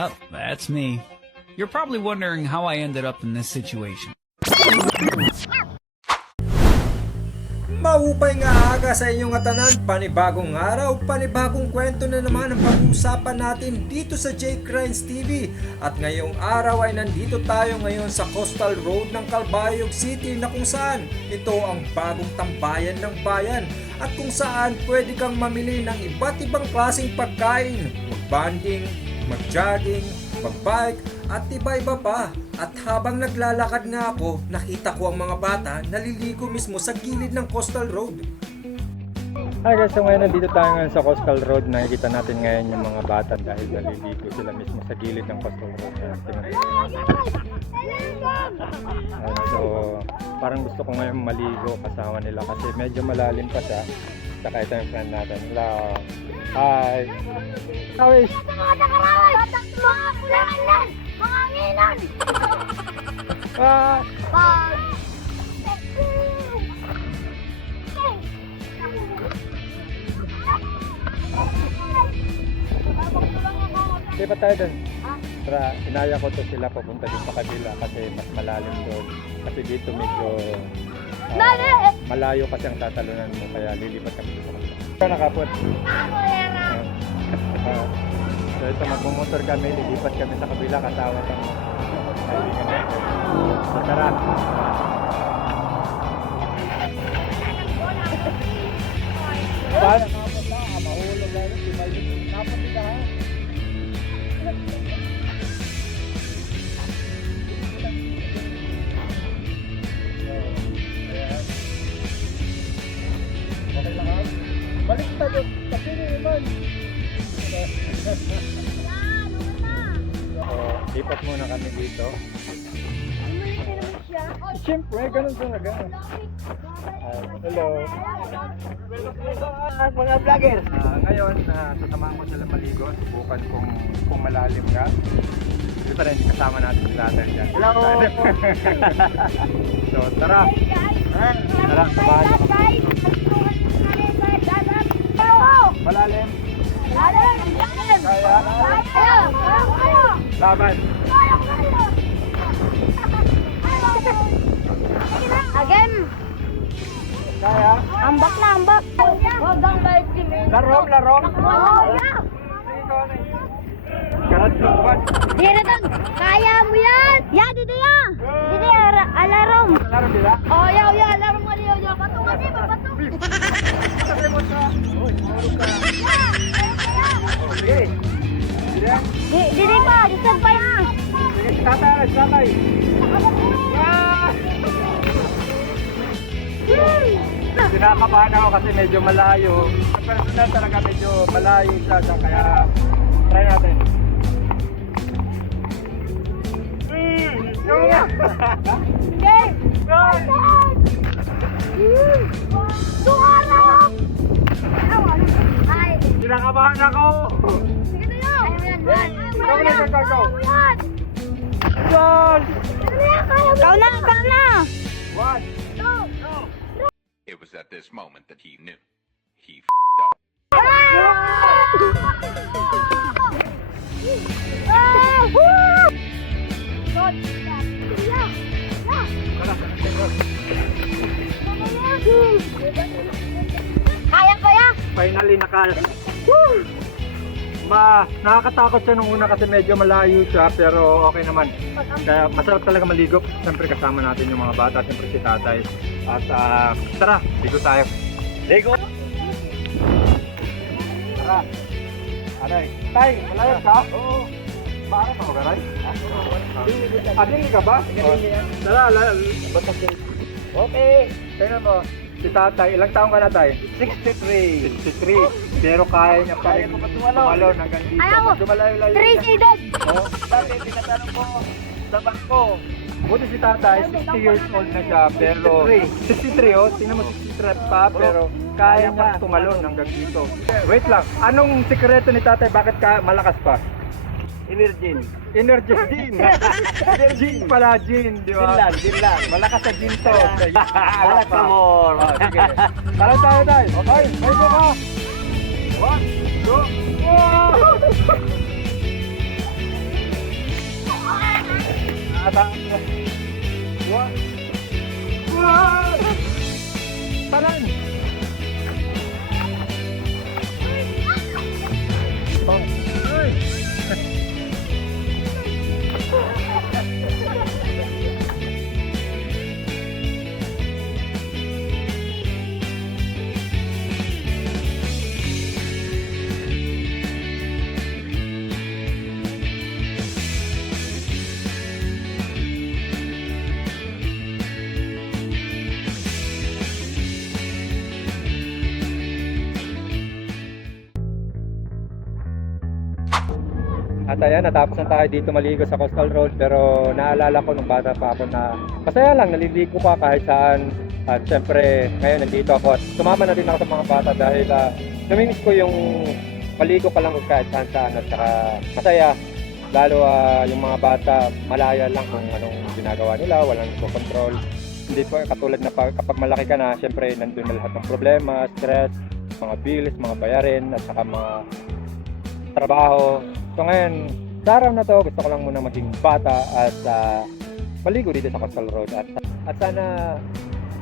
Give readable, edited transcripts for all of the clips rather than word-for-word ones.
Yep, that's me. You're probably wondering how I ended up in this situation. Maupay nga aga sa inyong atanan, panibagong araw, panibagong kwento na naman ang pag-uusapan natin dito sa J Crimes TV. At ngayong araw ay nandito tayo ngayon sa Coastal Road ng Calbayog City na kung saan ito ang bagong tambayan ng bayan at kung saan pwede kang mamili ng iba't ibang klaseng pagkain, mag-banding, mag-jogging, mag-bike at iba-iba pa. At habang naglalakad nga ako, nakita ko ang mga bata naliligo mismo sa gilid ng Coastal Road. Hi guys, so ngayon nandito tayo ngayon sa Coastal Road. Nakikita natin ngayon yung mga bata dahil naliligo sila mismo sa gilid ng Coastal Road. So parang gusto ko ngayon maligo kasama nila kasi medyo malalim pa siya. Saka ito yung friend natin. Hello. Hi. Kawis. Manganginan! Ah. Lipat tayo dun. Tara, inaya ko to sila papunta dun sa kabila kasi mas malalim doon. Kasi dito medyo malayo kasi ang tatalunan mo kaya lilipat kami dito. Ito nakapot. So ito magmumotor kami, lilipat kami sa kabila kasama ng kaibigan natin. So tara. Mahulog lang si Mayo. Napati ka ha? Okay lang ha? Balik tayo. Kasi naman. So, lipat muna kami dito. Siyempre, ganun talaga. Hello. Mga vlogger! Ngayon, sasamahan ko sila maligo. Subukan kung malalim nga. Hindi pa rin, kasama natin si Tatay dyan. Hello! So, tara! Tara, samahan nyo kami. Malalim. Kaya? Laban. Again. Kaya? Ambak na, ambak. Huwag kang balik din. Larong, larong. Oh, yeah. Karat lupan. Dito lang. Kaya mo yan. Ya, dito yan. Dito yan. Alarong. Larong sila? Oh, ya, ya. Alarong mo rin. Bato kasi, bato. Sabi mo sa... Uy, marunong ka. Sige. Sige. Dito pa. Dito pa yan. Sige, tatay. Tatay. Kinakabahan ako kasi medyo malayo. Ang personal talaga medyo malayo siya. Kaya try natin. Okay. Suharap! Ay. Kinakabahan ako. Sige na yun. Ikaw na, ikaw. Yan. John! Ikaw na. One. It was at this moment that he knew. He f***ed up. Kaya ko yan. Finally nakakatakot siya nung una kasi medyo malayo siya pero okay naman. Kaya masarap talaga maligo. Siyempre kasama natin yung mga bata, siyempre si Tatay. At tara, ligo tayo. Ligo! Tara. Aray. Tay, malayo ka? Oo. Bakit ako garay? Adili ka ba? Tara, okay. Tingnan mo. Si Tatay, ilang taong ka na, Tay? 63. 63. Pero kaya niya pa rin tumalon hanggang dito. Ayaw ko. Lumalayo-layo. 3 seated. Oo. Dati, tinatanong ko sa bangko. Buti si Tatay, 60 years old na siya, pero 63 oh, tingnan mo 63 pa, pero kaya niya tumalon hanggang dito. Wait lang, anong sikreto ni Tatay, bakit ka malakas pa? Energy. Energy. Gin pala, gin, di ba? Gin lang. Malakas sa gin to. Malakas pa more. Sige. Tara tayo, Tay. Okay, may go ka. 1, 2, At ayan, natapos na tayo dito maligo sa Coastal Road, pero naalala ko nung bata pa ako na masaya lang, naliligo pa kahit saan. At syempre, ngayon nandito ako at sumama na din ako sa mga bata dahil namimiss ko yung maligo ka lang kahit saan at saka masaya. Lalo yung mga bata, malaya lang kung anong ginagawa nila, walang control. Hindi po katulad na kapag malaki ka na, syempre nandun na lahat ng problema, stress, mga bills, mga bayarin, at saka mga trabaho. So ngayon, sa araw na to, gusto ko lang muna maging bata at maligo dito sa Coastal Road. At sana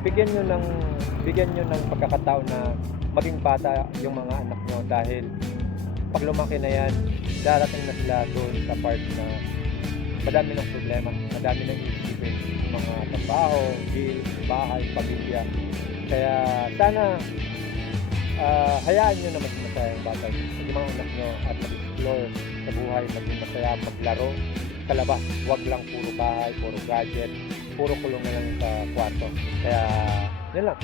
bigyan nyo ng pagkakataon na maging bata yung mga anak nyo dahil pag lumaki na yan, darating na sila doon sa part na madami ng problema, madami ng isipin, yung mga trabaho, bills, bahay, pamilya. Kaya sana hayaan nyo na maging masaya yung bata, yung mga anak nyo at mag-explore sa buhay, maging masaya, maglaro sa labas. Huwag lang puro bahay, puro gadget, puro kulong na lang sa kwarto. Kaya yun lang.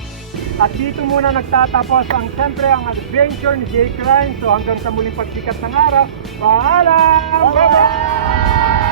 At dito muna nagtatapos ang siyempre ang adventure ni Jake Ryan. So hanggang sa muling pagsikat ng araw, paalam! Bye-bye!